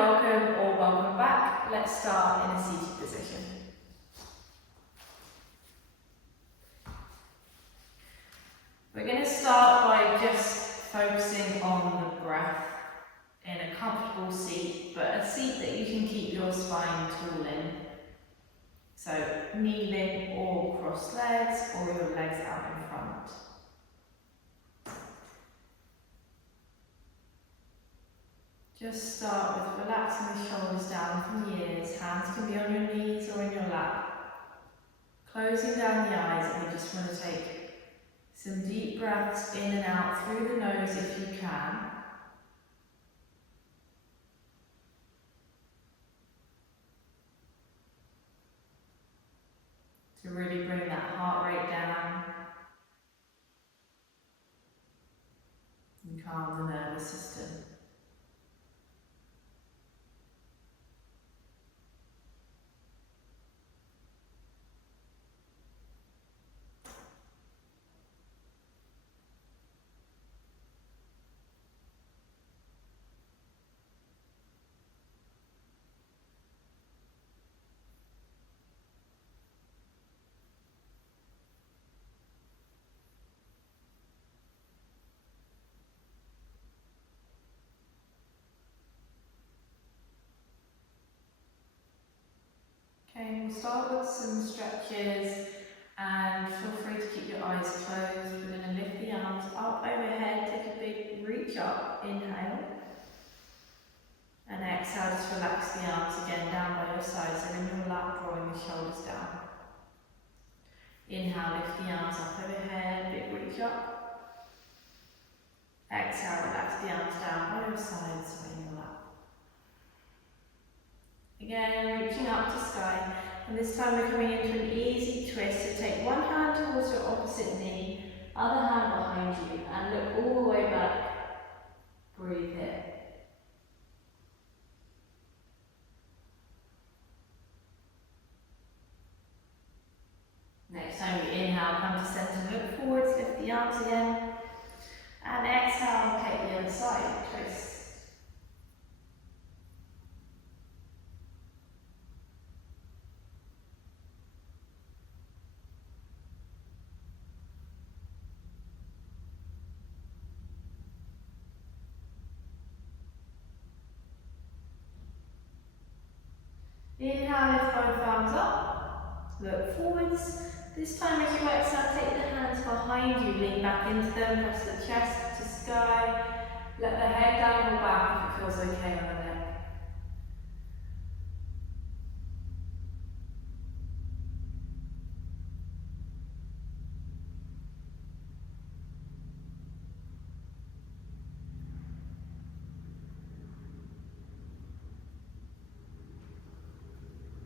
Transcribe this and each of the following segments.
welcome or welcome back. Let's start in a seated position. We're going to start by just focusing on the breath in a comfortable seat, but a seat that you can keep your spine tall in. So kneeling or crossed legs, or your legs out in front. Just start with relaxing the shoulders down from the ears. Hands can be on your knees or in your lap. Closing down the eyes, and we just want to take some deep breaths in and out through the nose if you can. To really bring that heart rate down and calm the nervous system. Okay, we'll start with some stretches, and feel free to keep your eyes closed. We're going to lift the arms up overhead, take a big reach up, inhale. And exhale, just relax the arms again down by your side, so in your lap, drawing the shoulders down. Inhale, lift the arms up overhead, big reach up. Exhale, relax the arms down by your side, so in your lap. Again, reaching up to sky, and this time we're coming into an easy twist. So take one hand towards your opposite knee, other hand behind you, and look all the way back. Breathe here. Next time you inhale, come to center, look forwards, lift the arms again, and exhale, take the other side, twist. Inhale, lift both arms up, look forwards. This time as you exhale, take the hands behind you, lean back into them, press the chest to sky. Let the head down or back if it feels okay on the neck.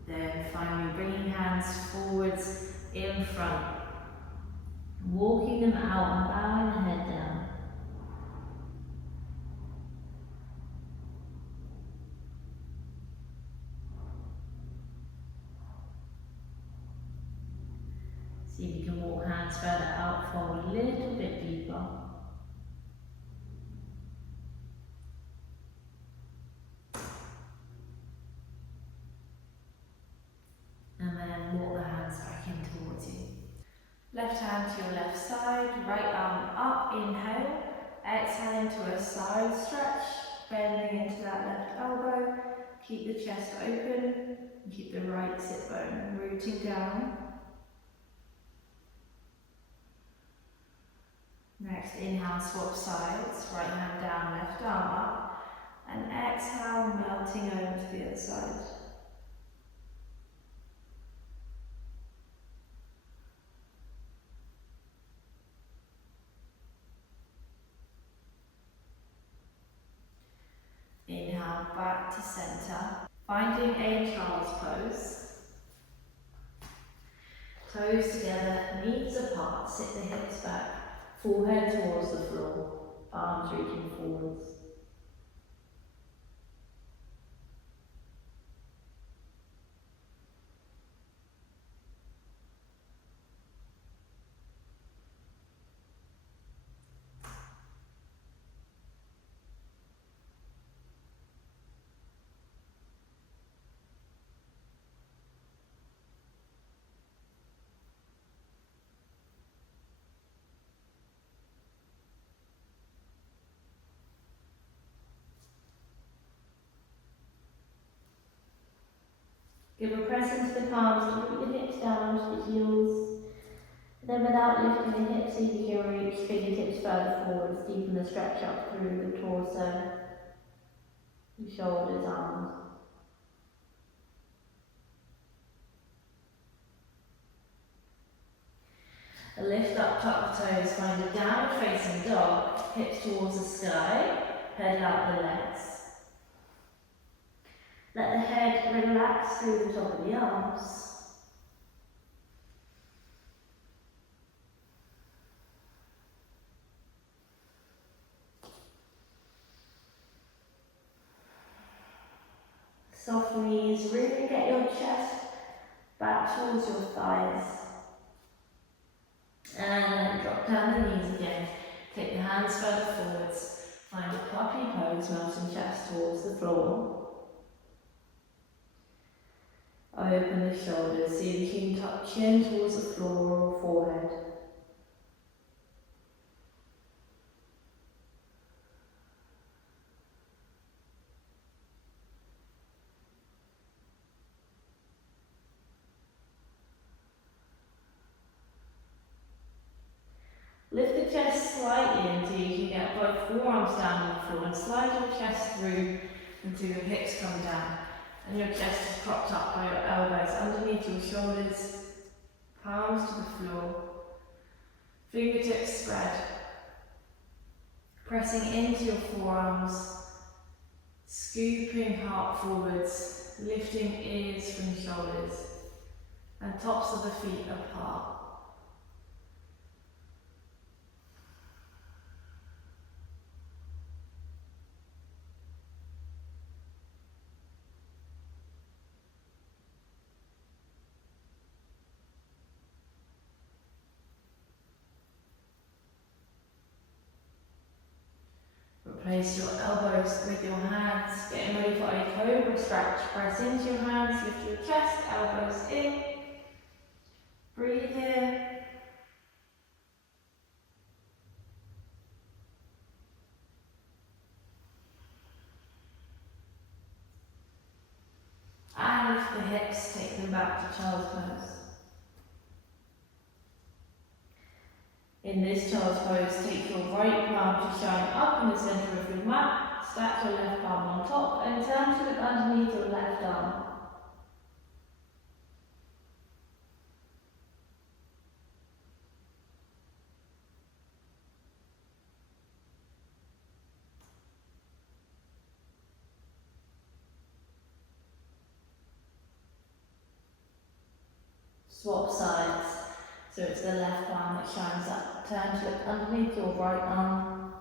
Then finally bringing hands forwards in front, walking them out and bowing the head down. See if you can walk hands further out, fold a little bit deeper. And then walk the hands back in towards you. Left hand to your left side, right arm up, inhale. Exhale into a side stretch, bending into that left elbow. Keep the chest open, and keep the right sit bone rooting down. Next, inhale, swap sides, right hand down, left arm up. And exhale, melting over to the other side. Inhale, back to center. Finding a child's pose. Toes together, knees apart, sit the hips back, forehead towards the floor, arms reaching forwards. Give a press into the palms, and put your hips down to the heels. Then without lifting the hips, see if you can reach fingertips further forwards, deepen the stretch up through the torso, the shoulders, arms. A lift up, tuck the toes, find a downward facing dog, hips towards the sky, head out the legs. Let the head relax through the top of the arms. Soft knees, really get your chest back towards your thighs. And then drop down the knees again. Take the hands further forwards. Find a puppy pose, melting chest towards the floor. Open the shoulders, see if you can tuck chin towards the floor or forehead. Lift the chest slightly until you can get both forearms down on the floor and slide your chest through until your hips come down and your chest is propped up by your elbows underneath your shoulders, palms to the floor, fingertips spread, pressing into your forearms, scooping heart forwards, lifting ears from shoulders and tops of the feet apart. Replace your elbows with your hands, getting ready for a cobra stretch. Press into your hands, lift your chest, elbows in. Breathe here. And lift the hips, take them back to child's pose. In this child's pose, take your right palm to shine up in the centre of your mat, stack your left palm on top and turn to look underneath your left arm. Swap sides, so it's the left palm that shines up. Turn to look underneath your right arm.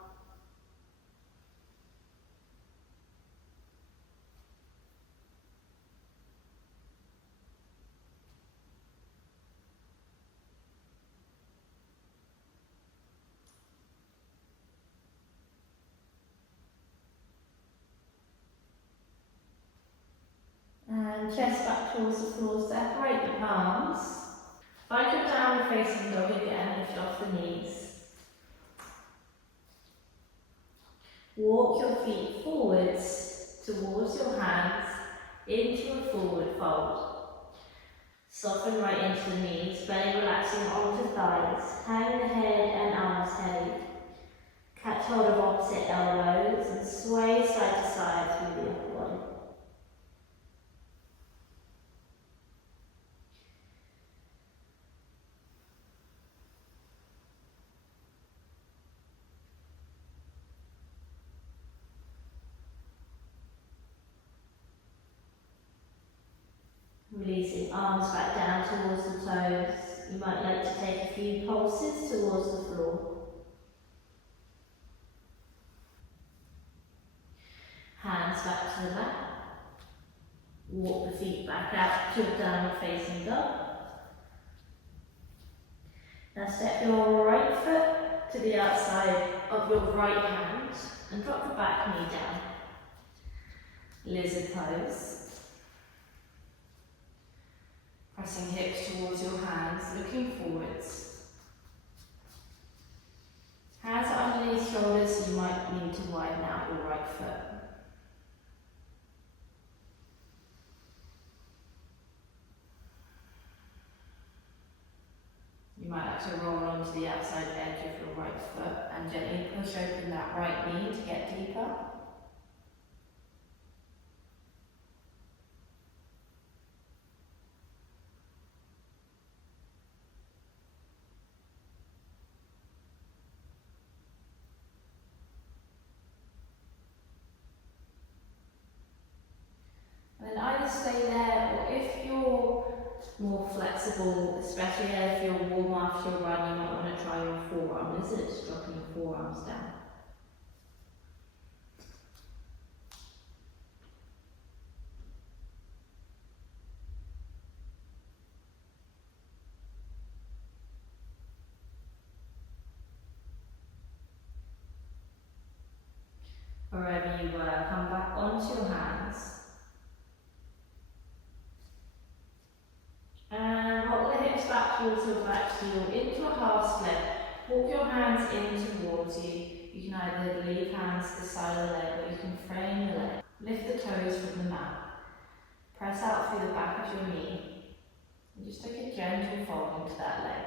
And chest back towards the floor, separate the palms. Find your downward facing dog again, lift off the knees. Walk your feet forwards towards your hands into a forward fold. Soften right into the knees, belly relaxing onto thighs. Hang the head and arms heavy. Catch hold of opposite elbows and sway side to side through the upper body. Releasing arms back down towards the toes. You might like to take a few pulses towards the floor. Hands back to the mat. Walk the feet back out to a downward facing dog. Now step your right foot to the outside of your right hand and drop the back knee down. Lizard pose. Pressing hips towards your hands, looking forwards. Hands underneath shoulders, so you might need to widen out your right foot. You might like to roll onto the outside edge of your right foot and gently push open that right knee to get deeper. And then either stay there, or if you're more flexible, especially if you're warm after your run, you might want to try your forearm lizard, dropping your forearms down. Wherever you were, come back onto your hands. And roll the hips back towards your back heel into a half split. Walk your hands in towards you. You can either leave hands to the side of the leg, or you can frame the leg. Lift the toes from the mat. Press out through the back of your knee. And just take a gentle fold into that leg.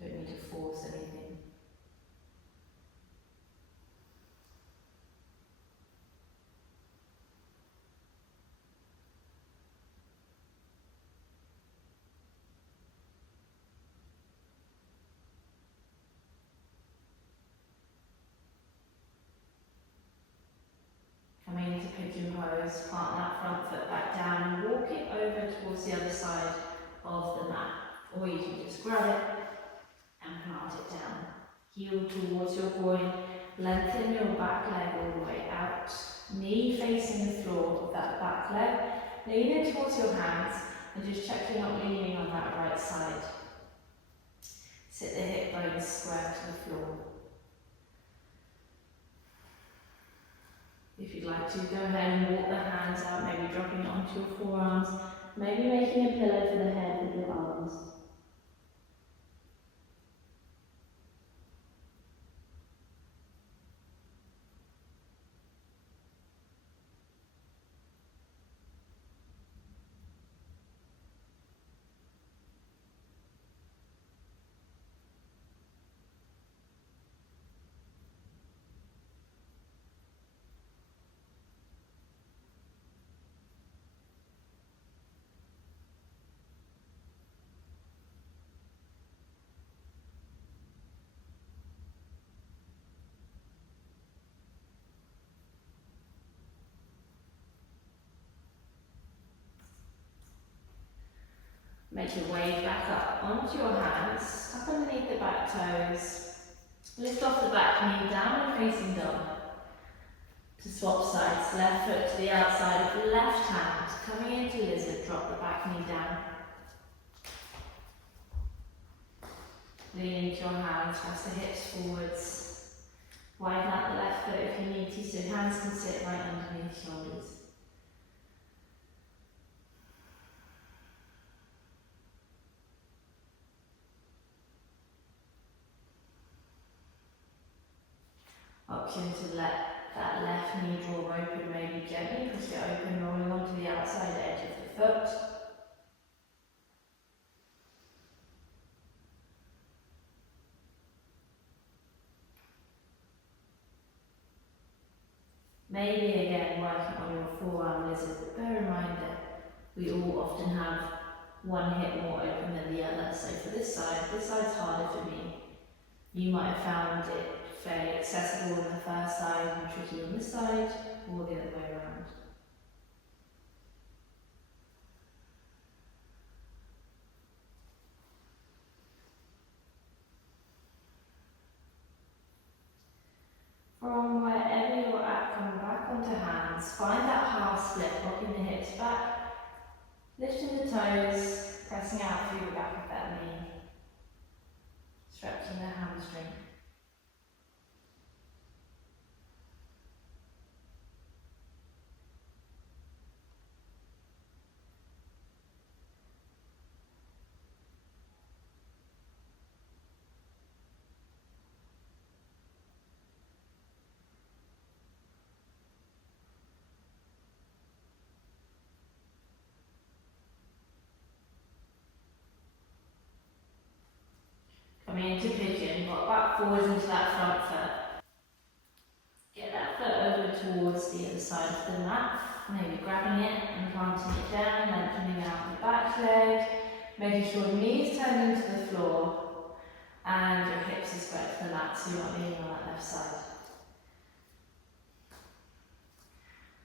Don't need to force anything. Coming into pigeon pose, plant that front foot back down and walk it over towards the other side of the mat. Or you can just grab it and plant it down. Heel towards your groin, lengthen your back leg all the way out. Knee facing the floor of that back leg. Lean in towards your hands and just check you're not leaning on that right side. Sit the hip bones square to the floor. If you'd like to, go ahead and walk the hands out, maybe dropping it onto your forearms, maybe making a pillow for the head with your arms. Make your way back up onto your hands, up underneath the back toes. Lift off the back knee, down and facing dog. To swap sides, left foot to the outside of the left hand. Coming into lizard, drop the back knee down. Lean into your hands, press the hips forwards. Widen out the left foot if you need to, so hands can sit right underneath shoulders. Option to let that left knee draw open, maybe gently push it open, rolling onto the outside edge of the foot. Maybe again working on your forearm lizard, but bear in mind that we all often have one hip more open than the other. So for this side's harder for me. You might have found it fairly accessible on the first side and tricky on this side, or the other way around. From wherever you're at, come back onto hands. Find that half split, rocking the hips back, lifting the toes, pressing out through the back of that knee, stretching the hamstring. coming into pigeon, but back forwards into that front foot. Get that foot over towards the other side of the mat, maybe grabbing it and planting it down, lengthening out the back leg, making sure the knees turn into the floor and your hips are squared to the mat so you're not leaning on that left side.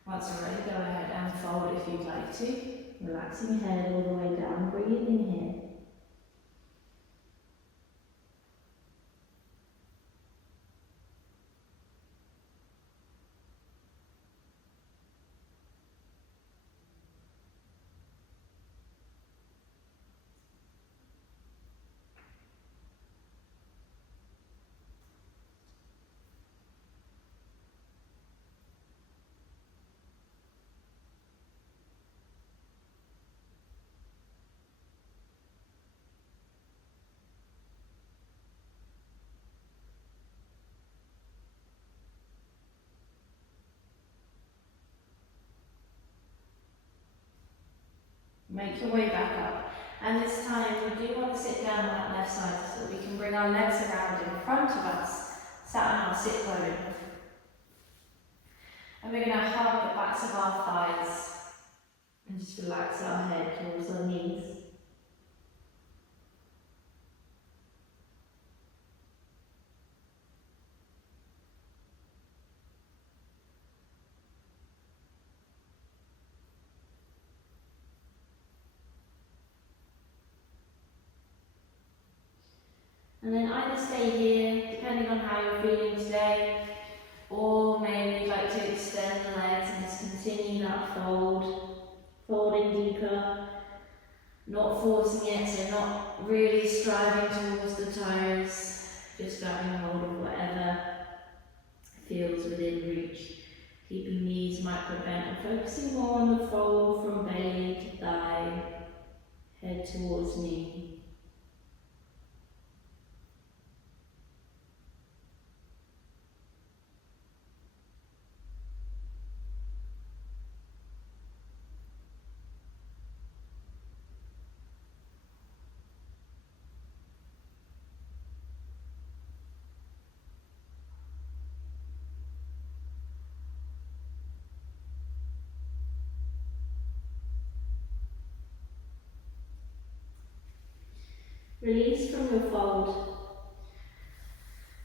Once you're ready, go ahead and fold if you'd like to. Relaxing your head all the way down, breathing here. Make your way back up. And this time we do want to sit down on that left side so that we can bring our legs around in front of us, sat on our sit bone. And we're going to hug the backs of our thighs and just relax our head towards our knees. And then either stay here, depending on how you're feeling today, or maybe you'd like to extend the legs and just continue that fold, folding deeper, not forcing it, so not really striving towards the toes, just grabbing hold of whatever feels within reach, keeping knees micro bent and focusing more on the fold from belly to thigh, head towards knee. Release from your fold.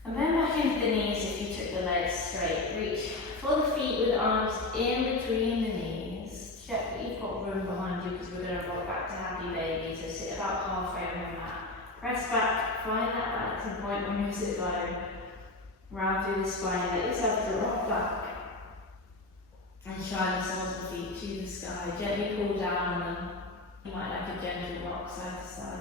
And then back into the knees if you took the legs straight. Reach for the feet with arms in between the knees. Check that you've got room behind you because we're going to roll back to happy baby. So sit about halfway on your mat. Press back, find that balancing point on your sit bone. Round through the spine, let yourself drop back. And shine the soles of the feet to the sky. Gently pull down on them. You might like a gentle rock side to side.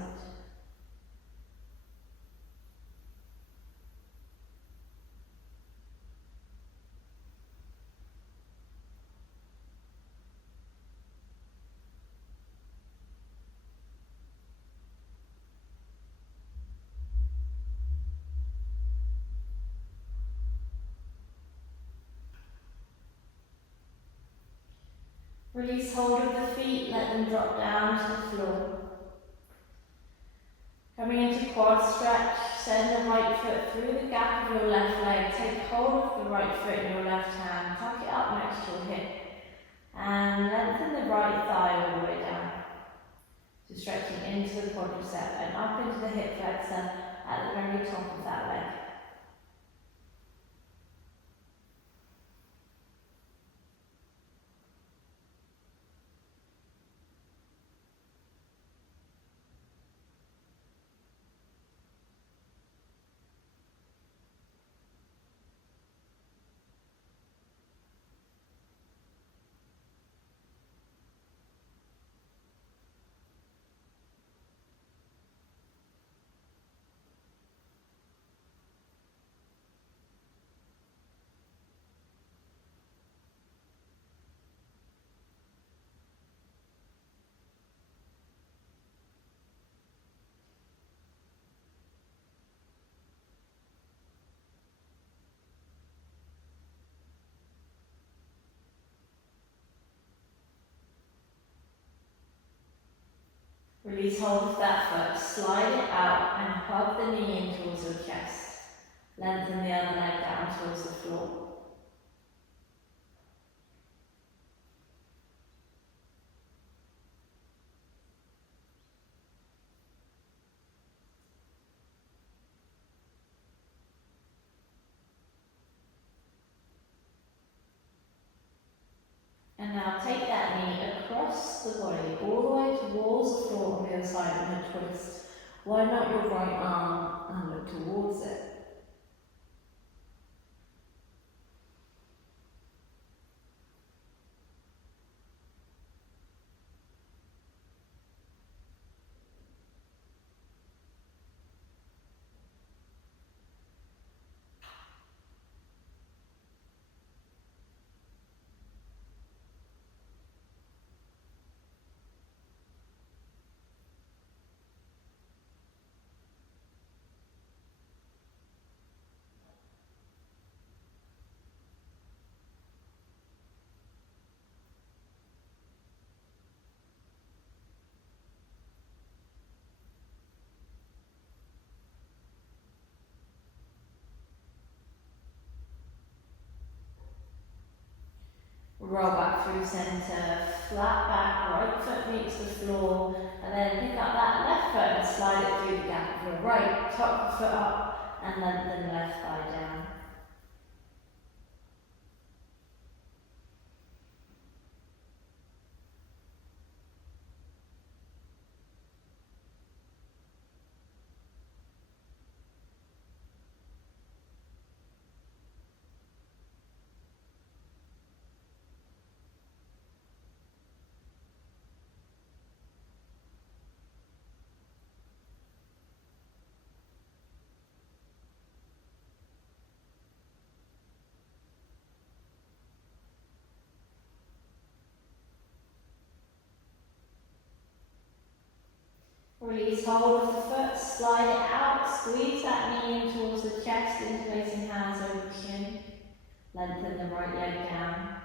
Release hold of the feet, let them drop down to the floor. Coming into quad stretch, send the right foot through the gap of your left leg. Take hold of the right foot in your left hand, tuck it up next to your hip. And lengthen the right thigh all the way down. So stretching into the quadricep and up into the hip flexor at the very top of that leg. Release hold of that foot, slide it out and hug the knee in towards your chest. Lengthen the other leg down towards the floor. And now take that knee across the body, all the way towards the floor on the other side in a twist. Widen out your right arm and look towards it. Roll back through centre, flat back, right foot meets the floor, and then pick up that left foot and slide it through the gap of your right, tuck the foot up and lengthen the left thigh down. Release hold of the foot, slide it out, squeeze that knee in towards the chest, interlacing hands over the chin. Lengthen the right leg down.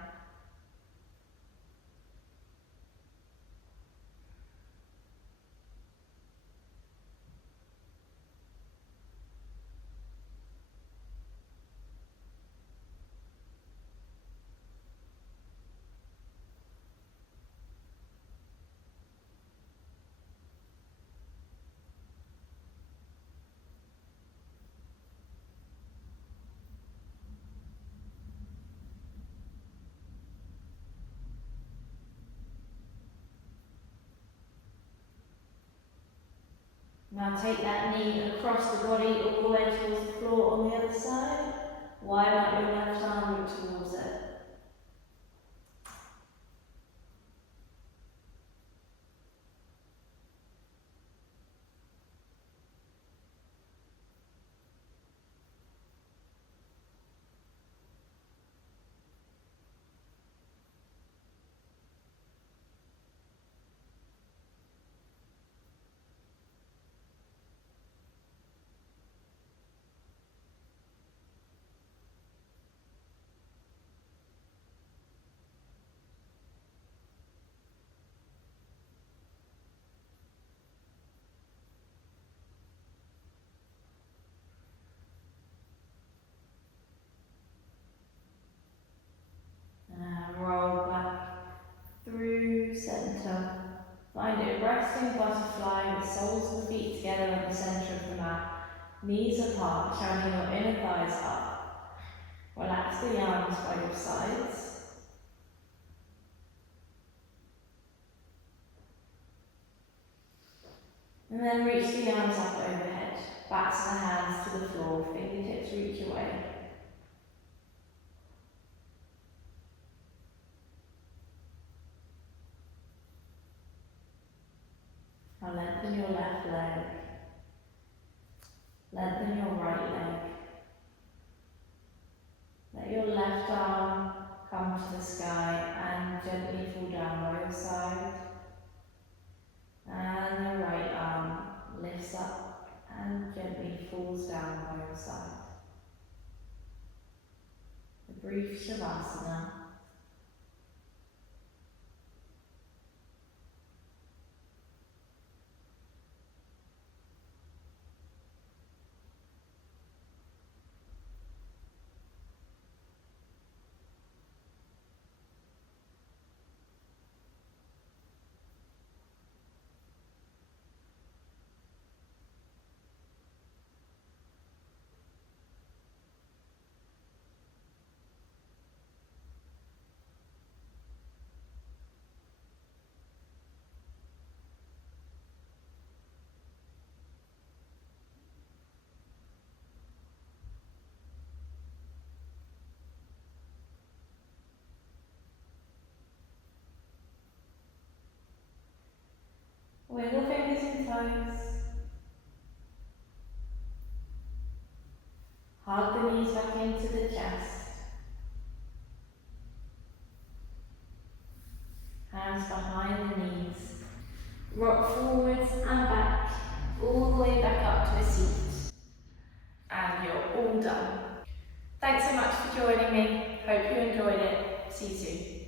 Now take that knee across the body all the way towards the floor on the other side. Widen out your left arm, look towards it. Roll back through centre. Find a resting butterfly with soles of the feet together at the centre of the mat. Knees apart, shining your inner thighs up. Relax the arms by your sides. And then reach the arms up overhead. Back to the hands to the floor, fingertips reach away. Now lengthen your left leg. Lengthen your right leg. Let your left arm come to the sky and gently fall down by your side. And the right arm lifts up and gently falls down by your side. A brief Shavasana. close. Hug the knees back into the chest. Hands behind the knees. Rock forwards and back, all the way back up to a seat. And you're all done. Thanks so much for joining me. Hope you enjoyed it. See you soon.